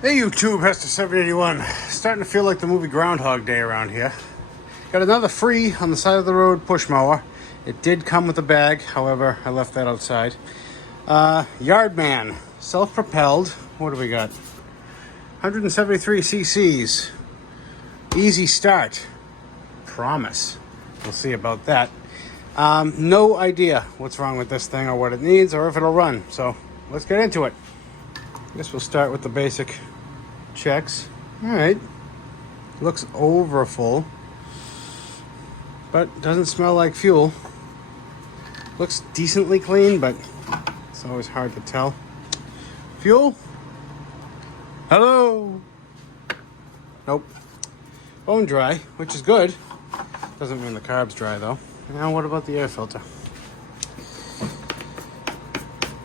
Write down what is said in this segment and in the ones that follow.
Hey YouTube, Hester781. Starting to feel like the movie Groundhog Day around here. Got another free on the side of the road push mower. It did come with a bag, however, I left that outside. Yardman, self-propelled. What do we got? 173 cc's. Easy start. Promise. We'll see about that. No idea what's wrong with this thing or what it needs or if it'll run. So let's get into it. Guess we'll start with the basic checks. All right. Looks over full, but doesn't smell like fuel. Looks decently clean, but it's always hard to tell. Fuel? Hello? Nope. Bone dry, which is good. Doesn't mean the carb's dry though. Now what about the air filter?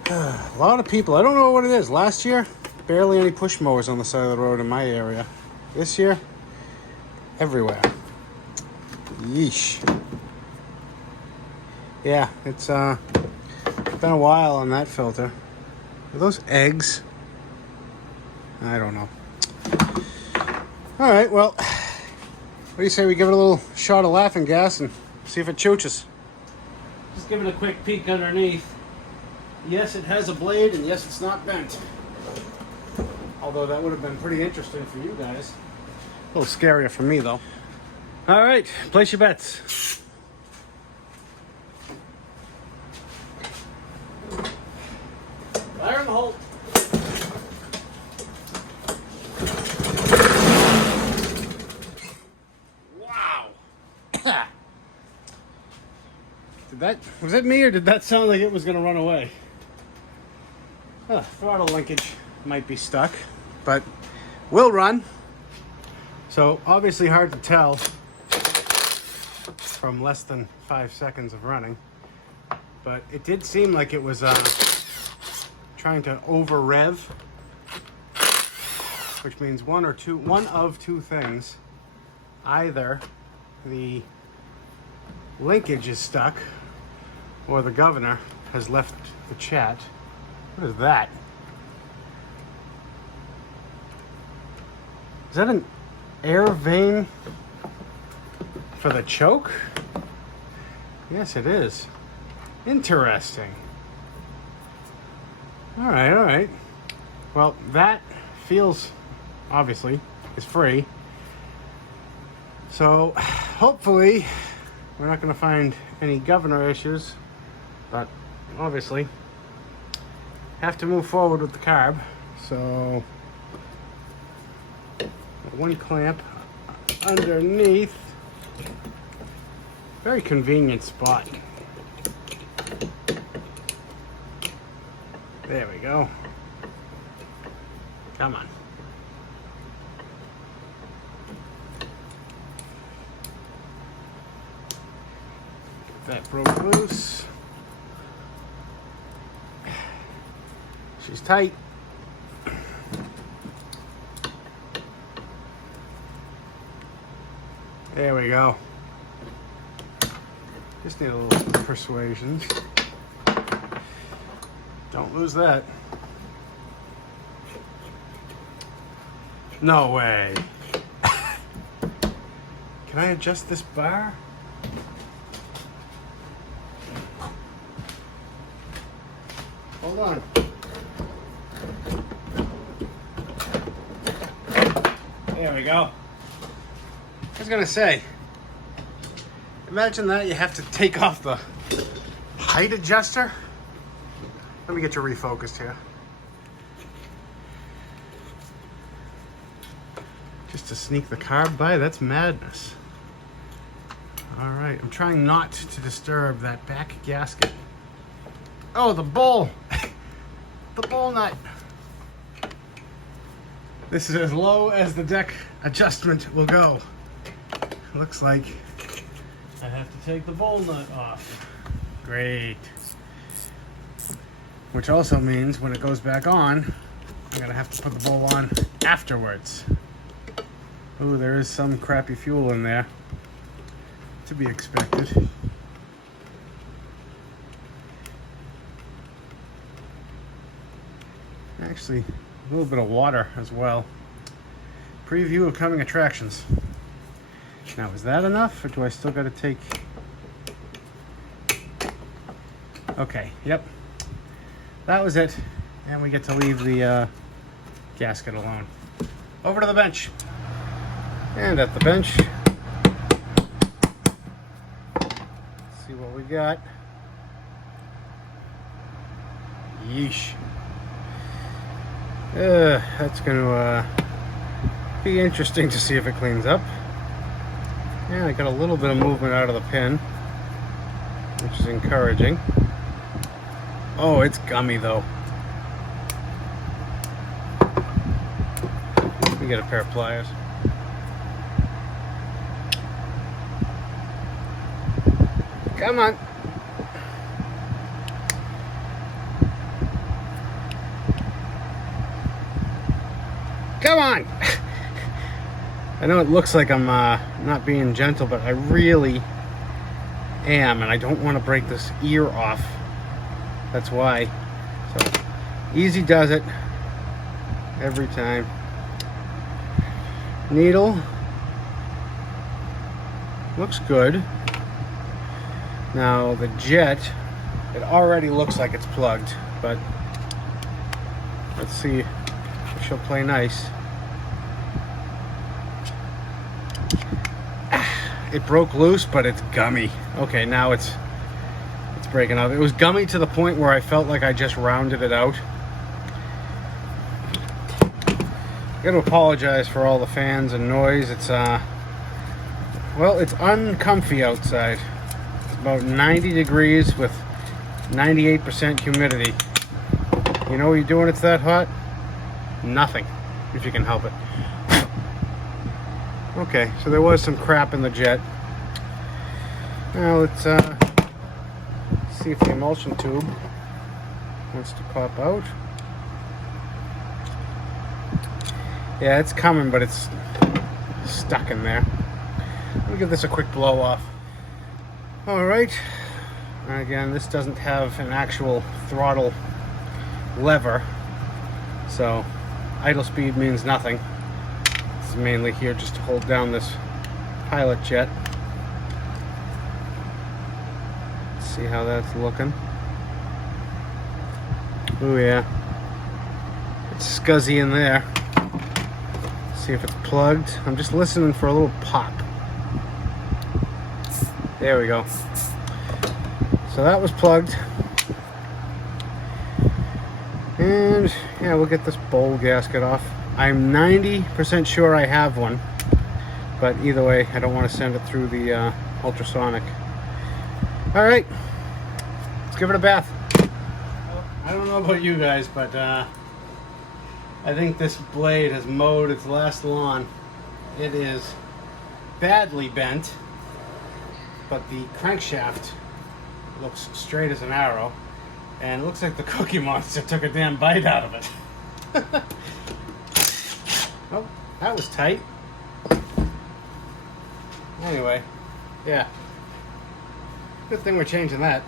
A lot of people, I don't know what it is. Last year, barely any push mowers on the side of the road in my area. This year, everywhere. Yeesh. Yeah, it's been a while on that filter. Are those eggs? I don't know. All right, well, what do you say we give it a little shot of laughing gas and see if it chooches? Just give it a quick peek underneath. Yes, it has a blade, and yes, it's not bent. Although that would have been pretty interesting for you guys. A little scarier for me, though. All right, place your bets. Fire in the hole. Wow. Was that me, or did that sound like it was going to run away? Throttle linkage might be stuck, but will run. So obviously hard to tell from less than 5 seconds of running, but it did seem like it was trying to over rev, which means one of two things. Either the linkage is stuck or the governor has left the chat. What is that? Is that an air vane for the choke? Yes, it is. Interesting. All right. Well, that feels, obviously, is free. So, hopefully, we're not going to find any governor issues, but obviously, have to move forward with the carb. So, one clamp underneath. Very convenient spot. There we go. Come on. That broke loose. She's tight. There we go. Just need a little persuasions. Don't lose that. No way. Can I adjust this bar? Hold on. There we go. I was gonna say, imagine that you have to take off the height adjuster. Let me get you refocused here. Just to sneak the carb by, that's madness. All right, I'm trying not to disturb that back gasket. Oh, the bowl. The bowl nut. This is as low as the deck adjustment will go. Looks like I have to take the bowl nut off. Great. Which also means when it goes back on, I'm gonna have to put the bowl on afterwards. Ooh, there is some crappy fuel in there. To be expected. Actually, A little bit of water as well. Preview of coming attractions. Now, is that enough, or do I still got to take... Okay, yep. That was it. And we get to leave the gasket alone. Over to the bench. And at the bench, let's see what we got. Yeesh. That's going to be interesting to see if it cleans up. And I got a little bit of movement out of the pin, which is encouraging. Oh, it's gummy though. Let me get a pair of pliers. Come on. Come on. I know it looks like I'm not being gentle, but I really am, and I don't want to break this ear off. That's why. So, easy does it every time. Needle looks good. Now the jet, it already looks like it's plugged, but let's see if she'll play nice. It broke loose, but it's gummy. Okay, now it's breaking up. It was gummy to the point where I felt like I just rounded it out. I gotta apologize for all the fans and noise. It's well, it's uncomfy outside. It's about 90 degrees with 98% humidity. You know what you're doing? It's that hot? Nothing, if you can help it. Okay, so there was some crap in the jet. Now let's see if the emulsion tube wants to pop out. Yeah, it's coming, but it's stuck in there. Let me give this a quick blow off. All right. Again, this doesn't have an actual throttle lever, so idle speed means nothing. This is mainly here just to hold down this pilot jet. Let's see how that's looking. Oh yeah, it's scuzzy in there. See if it's plugged. I'm just listening for a little pop. There we go. So that was plugged. And yeah, we'll get this bowl gasket off. I'm 90% sure I have one, but either way, I don't want to send it through the ultrasonic. All right, let's give it a bath. I don't know about you guys, but I think this blade has mowed its last lawn. It is badly bent, but the crankshaft looks straight as an arrow, and it looks like the Cookie Monster took a damn bite out of it. Oh, that was tight. Anyway, yeah. Good thing we're changing that.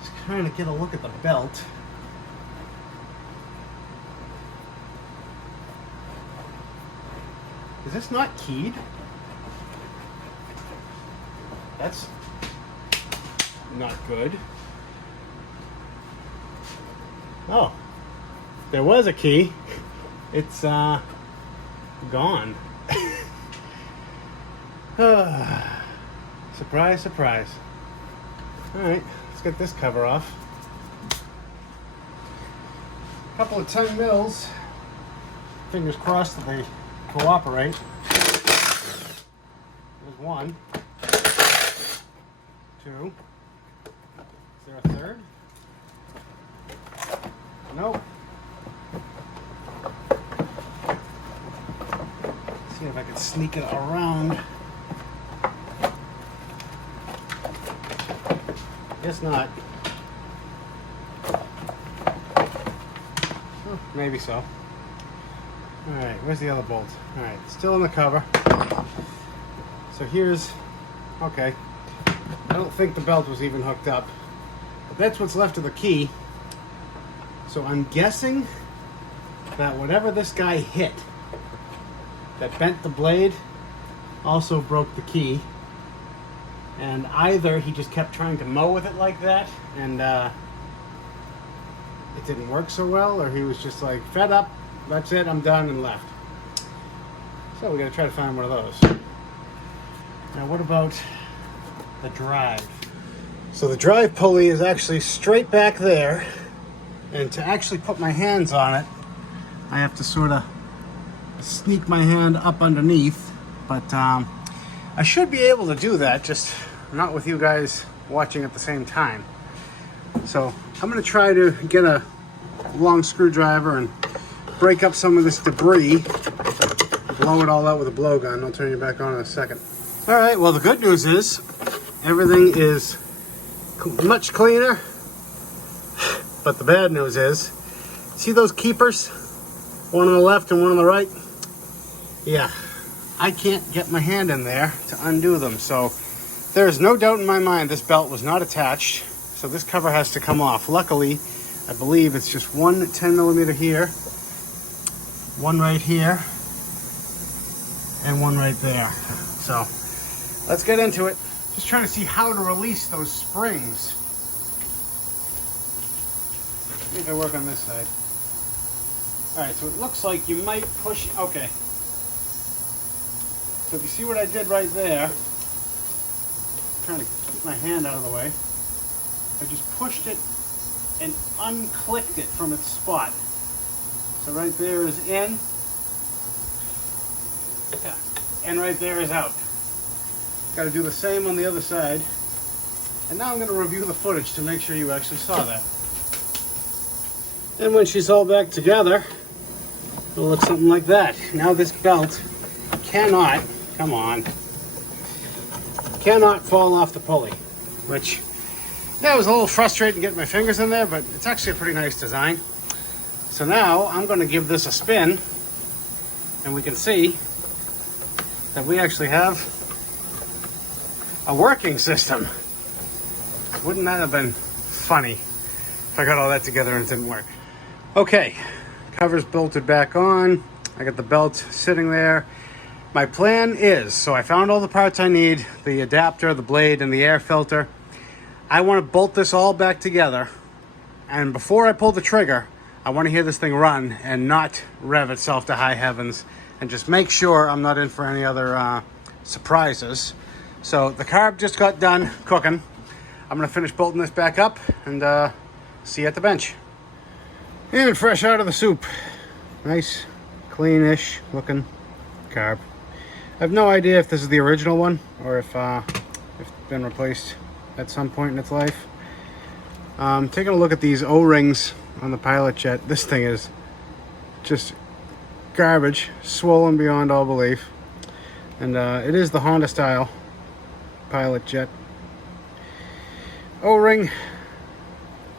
Just trying to get a look at the belt. Is this not keyed? That's not good. Oh, there was a key. It's gone. Surprise, surprise. All right, let's get this cover off. A couple of 10 mils. Fingers crossed that they cooperate. There's one. Two. Is there a third? Nope. See if I can sneak it around. Guess not. Oh, maybe so. Alright, where's the other bolt? Alright, still in the cover. So here's, okay. I don't think the belt was even hooked up. But that's what's left of the key. So I'm guessing that whatever this guy hit that bent the blade also broke the key. And either he just kept trying to mow with it like that and it didn't work so well, or he was just like fed up, that's it, I'm done, and left. So we gotta try to find one of those. Now what about the drive? So the drive pulley is actually straight back there, and to actually put my hands on it, I have to sort of sneak my hand up underneath, but I should be able to do that, just not with you guys watching at the same time. So I'm going to try to get a long screwdriver and break up some of this debris, blow it all out with a blowgun. I'll turn you back on in a second. All right, well, the good news is everything is much cleaner, but the bad news is, see those keepers? One on the left and one on the right? Yeah, I can't get my hand in there to undo them, so there is no doubt in my mind this belt was not attached, so this cover has to come off. Luckily, I believe it's just one 10mm here, one right here, and one right there. So let's get into it. Just trying to see how to release those springs. See if I work on this side. All right, so it looks like you might push, okay. So if you see what I did right there, I'm trying to keep my hand out of the way. I just pushed it and unclicked it from its spot. So right there is in, and right there is out. Got to do the same on the other side. And now I'm going to review the footage to make sure you actually saw that. And when she's all back together, it'll look something like that. Now this belt cannot, come on, cannot fall off the pulley, which, yeah, it was a little frustrating getting my fingers in there, but it's actually a pretty nice design. So now I'm going to give this a spin, and we can see that we actually have a working system. Wouldn't that have been funny if I got all that together and it didn't work? Okay, cover's bolted back on. I got the belt sitting there. My plan is, so I found all the parts I need, the adapter, the blade, and the air filter. I want to bolt this all back together, and before I pull the trigger, I want to hear this thing run and not rev itself to high heavens, and just make sure I'm not in for any other surprises. So the carb just got done cooking. I'm going to finish bolting this back up and see you at the bench. And fresh out of the soup. Nice, cleanish looking carb. I have no idea if this is the original one or if it's been replaced at some point in its life. Taking a look at these O-rings on the pilot jet. This thing is just garbage, swollen beyond all belief. And it is the Honda style pilot jet O-ring.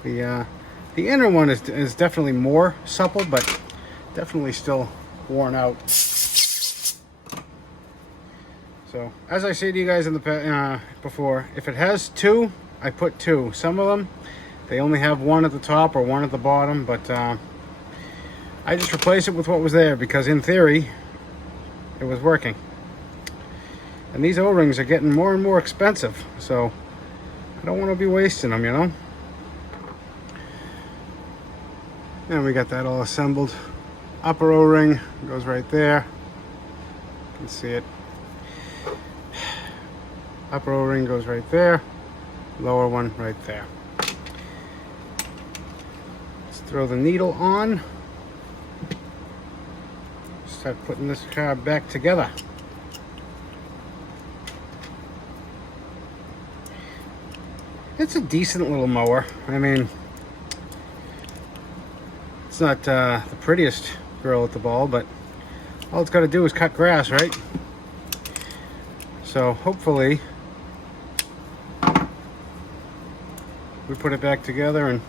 The inner one is definitely more supple, but definitely still worn out. So as I say to you guys in the before, if it has two, I put two. Some of them, they only have one at the top or one at the bottom, but I just replaced it with what was there because in theory it was working. And these O-rings are getting more and more expensive, so I don't want to be wasting them, you know. And we got that all assembled. Upper O-ring goes right there. You can see it. Upper O-ring goes right there. Lower one right there. Let's throw the needle on. Start putting this car back together. It's a decent little mower. I mean, it's not the prettiest girl at the ball, but all it's got to do is cut grass, right? So hopefully we put it back together and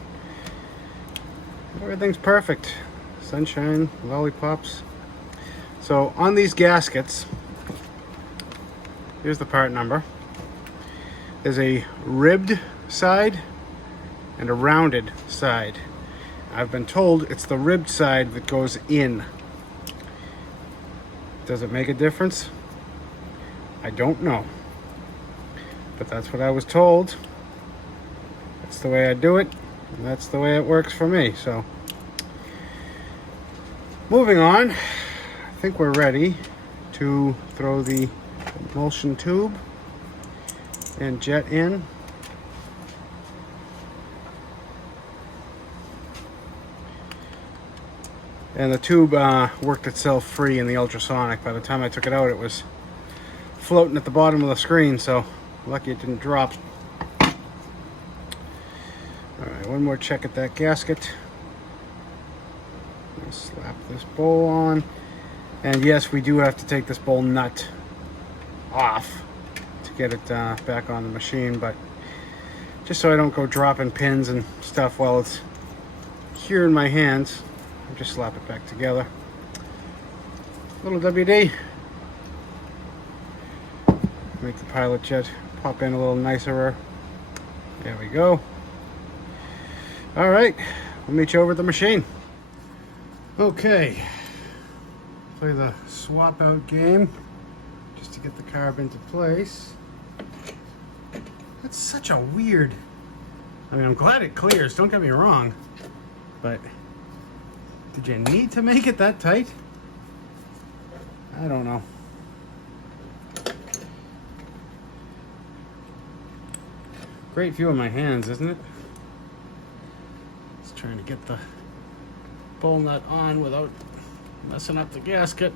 everything's perfect. Sunshine, lollipops. So on these gaskets, here's the part number. There's a ribbed side and a rounded side. I've been told it's the ribbed side that goes in. Does it make a difference? I don't know. But that's what I was told. That's the way I do it. And that's the way it works for me. So, moving on. I think we're ready to throw the emulsion tube and jet in. And the tube worked itself free in the ultrasonic. By the time I took it out, it was floating at the bottom of the screen, so lucky it didn't drop. All right, one more check at that gasket. I'm gonna slap this bowl on. And yes, we do have to take this bowl nut off to get it back on the machine, but just so I don't go dropping pins and stuff while it's here in my hands, I'll just slap it back together. Little WD. Make the pilot jet pop in a little nicer. There we go. All right, we'll meet you over at the machine. Okay, play the swap out game just to get the carb into place. That's such a weird, I mean, I'm glad it clears, don't get me wrong, but did you need to make it that tight? I don't know. Great view of my hands, isn't it? Just trying to get the bowl nut on without messing up the gasket.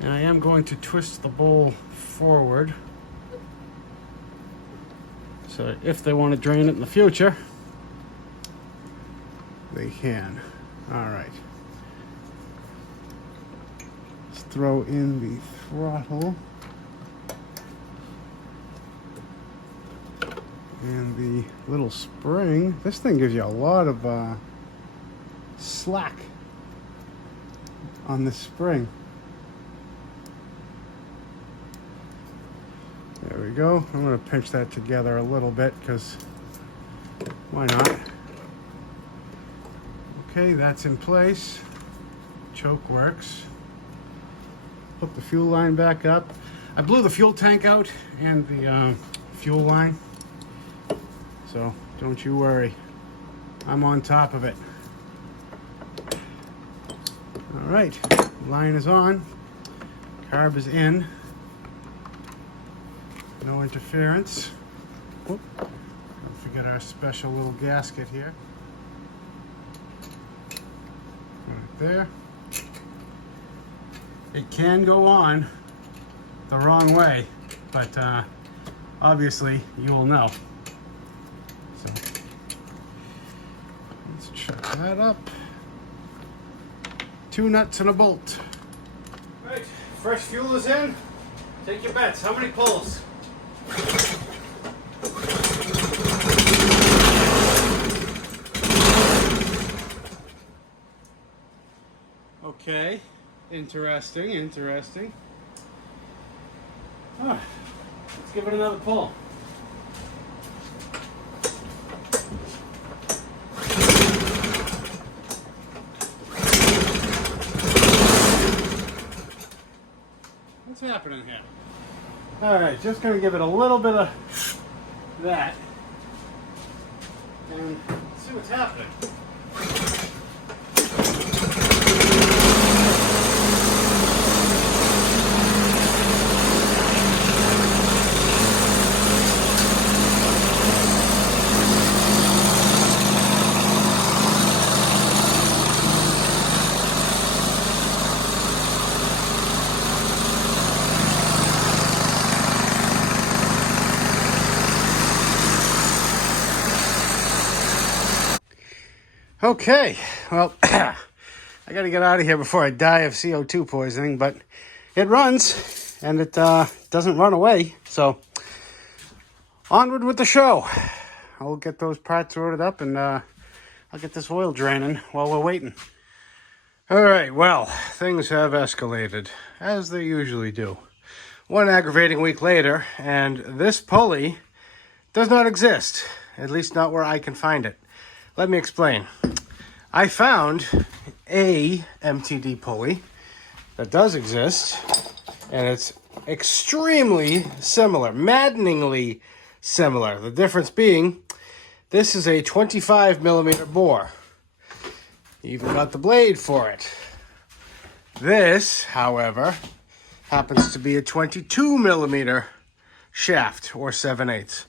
And I am going to twist the bowl forward so that if they want to drain it in the future, they can. All right. Let's throw in the throttle and the little spring. This thing gives you a lot of slack on the spring. There we go. I'm going to pinch that together a little bit because why not? Okay, that's in place. Choke works. Hook the fuel line back up. I blew the fuel tank out and the fuel line, so don't you worry. I'm on top of it. All right, line is on. Carb is in. No interference. Whoop. Don't forget our special little gasket here. Right there. It can go on the wrong way, but obviously you will know. So let's check that up. 2 nuts and a bolt. All right, fresh fuel is in. Take your bets. How many pulls? Okay, interesting. Let's give it another pull. What's happening here? All right, just gonna give it a little bit of that and see what's happening. Okay, well, I gotta get out of here before I die of CO2 poisoning, but it runs and it doesn't run away, so onward with the show. I'll get those parts ordered up and I'll get this oil draining while we're waiting. All right, well, things have escalated, as they usually do. One aggravating week later, and this pulley does not exist. at least not where I can find it. Let me explain. I found a MTD pulley that does exist, and it's extremely similar, maddeningly similar. The difference being, this is a 25 millimeter bore. You even got the blade for it. This, however, happens to be a 22 millimeter shaft, or 7/8.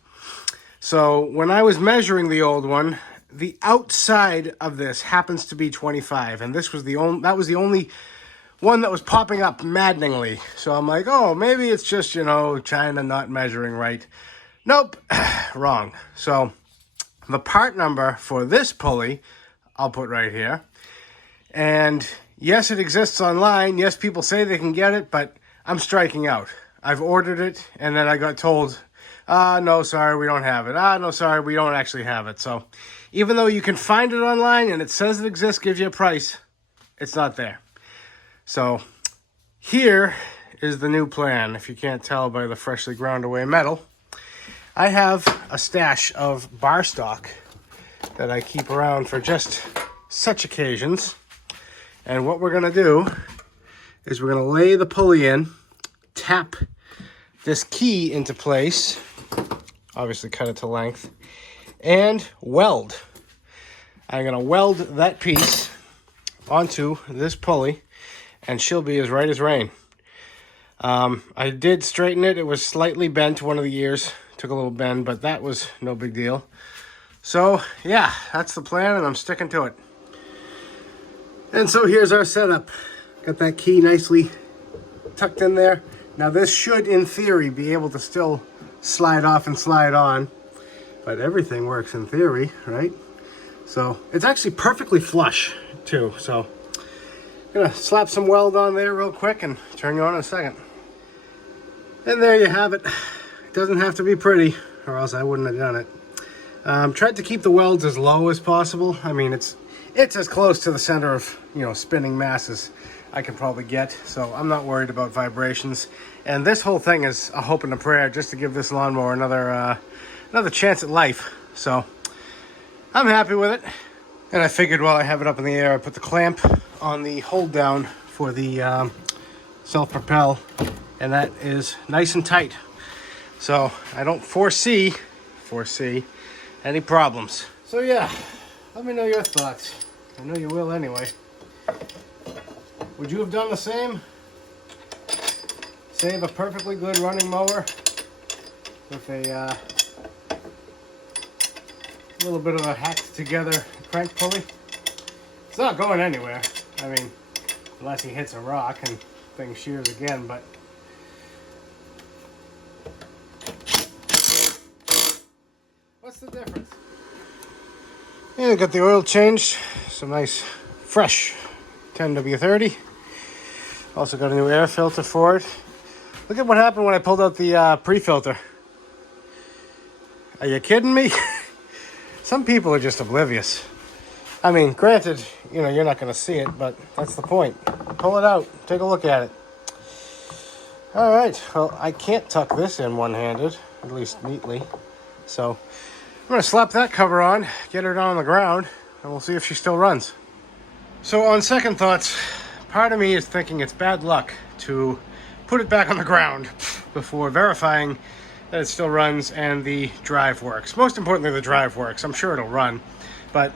So when I was measuring the old one, the outside of this happens to be 25, and this was the only one that was popping up maddeningly. So I'm like, oh, maybe it's just, China not measuring right. Nope, wrong. So the part number for this pulley, I'll put right here. And yes, it exists online. Yes, people say they can get it, but I'm striking out. I've ordered it, and then I got told, no, sorry, we don't have it. No, sorry, we don't actually have it. So even though you can find it online and it says it exists, gives you a price, it's not there. So here is the new plan. If you can't tell by the freshly ground away metal, I have a stash of bar stock that I keep around for just such occasions. And what we're going to do is we're going to lay the pulley in, tap this key into place, obviously cut it to length, and weld. I'm going to weld that piece onto this pulley, and she'll be as right as rain. I did straighten it. It was slightly bent one of the ears. Took a little bend, but that was no big deal. So, yeah, that's the plan, and I'm sticking to it. And so here's our setup. Got that key nicely tucked in there. Now this should, in theory, be able to still slide off and slide on. But everything works in theory, right? So it's actually perfectly flush, too. So I'm going to slap some weld on there real quick and turn you on in a second. And there you have it. It doesn't have to be pretty, or else I wouldn't have done it. Tried to keep the welds as low as possible. I mean, it's as close to the center of, spinning mass as I can probably get. So I'm not worried about vibrations. And this whole thing is a hope and a prayer just to give this lawnmower another chance at life. So I'm happy with it. And I figured while I have it up in the air, I put the clamp on the hold down for the self-propel. And that is nice and tight. So I don't foresee any problems. So yeah, let me know your thoughts. I know you will anyway. Would you have done the same? Save a perfectly good running mower with a little bit of a hacked together crank pulley? It's not going anywhere. I mean, unless he hits a rock and things shears again, but what's the difference? Yeah, got the oil changed. Some nice, fresh 10W30. Also got a new air filter for it. Look at what happened when I pulled out the pre-filter. Are you kidding me? Some people are just oblivious. I mean, granted, you're not going to see it, but that's the point. Pull it out. Take a look at it. All right. Well, I can't tuck this in one-handed, at least neatly. So I'm going to slap that cover on, get her down on the ground, and we'll see if she still runs. So on second thoughts, part of me is thinking it's bad luck to put it back on the ground before verifying that it still runs and the drive works. Most importantly, the drive works. I'm sure it'll run, but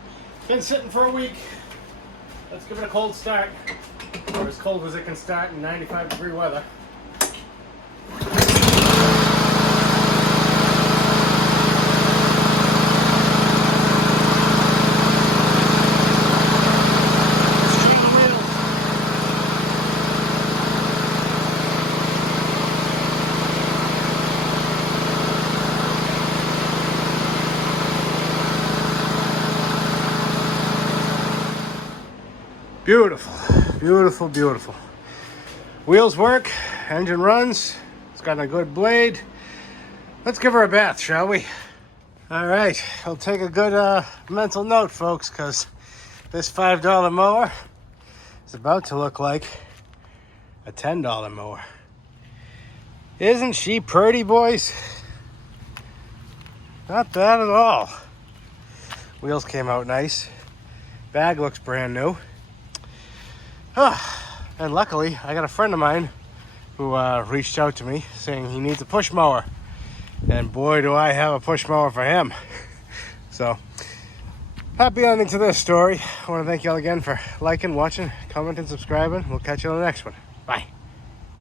been sitting for a week. Let's give it a cold start, or as cold as it can start in 95-degree weather. Beautiful, beautiful, beautiful. Wheels work, engine runs, it's got a good blade. Let's give her a bath, shall we? All right, I'll take a good mental note, folks, because this $5 mower is about to look like a $10 mower. Isn't she pretty, boys? Not bad at all. Wheels came out nice. Bag looks brand new. And luckily, I got a friend of mine who reached out to me saying he needs a push mower. And boy, do I have a push mower for him. So, happy ending to this story. I want to thank you all again for liking, watching, commenting, subscribing. We'll catch you on the next one. Bye.